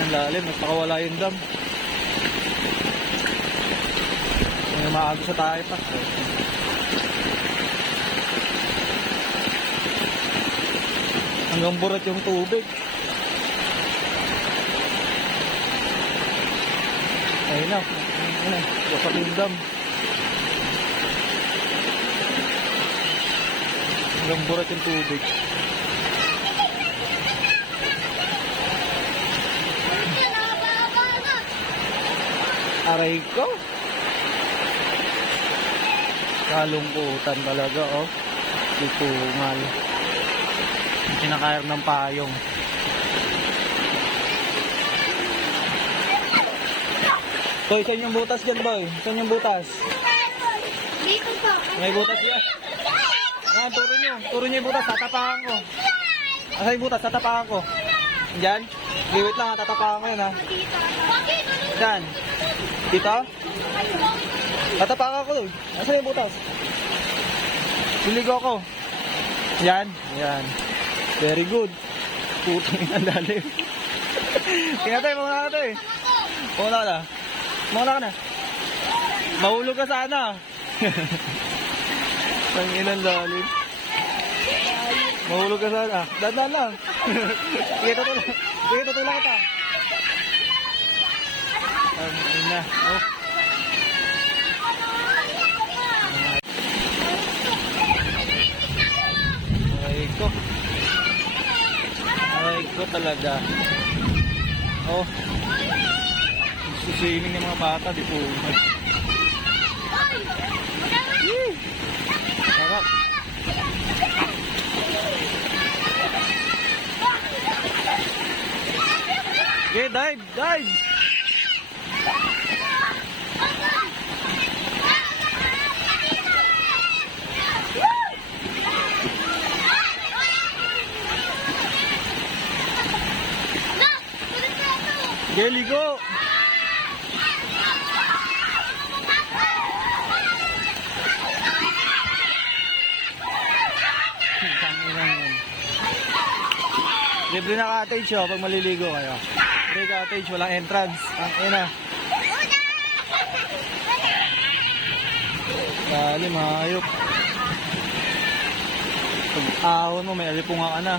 Ang lalim, nagpakawala yung dam. May maago sa tayo pa. Hanggang burat yung tubig. Ayun na. Ayun na. Wasak yung dam. Hanggang burat yung tubig. Aray ko. Kalungkutan talaga, oh. Tutungal. Kinakayar ng payong. Toy, saan yung butas dyan, boy? Saan yung butas? Dito po. May butas yan. Ah, turo nyo yung butas, tatapakan ko. Asa yung butas, tatapakan ko. Diyan? Wait lang, tatapakan ko yun, ha. Diyan? Dito? Tatapakan ko, Toy. Asa yung butas? Liligo ako. Yan, yan. Very good. Putang ina, lalim. Kaya tayo, muna ka tayo. Muna ka na. Muna ka na. Mahulog ka sana. Ang inang lalim. Mahulog ka sana. Dandan lang. Sige, tutulak kita. Ang ina. Oh. Aray ko talaga. Oh. Susiling ng mga bata, di po. Sarap. Okay, dive, dive. Okay, ligo. Libre na cottage, oh, pag maliligo kayo. Libre cottage, walang entrance. Ang ina. Lalim, hayop. Pag ahon mo, may alipunga ka na.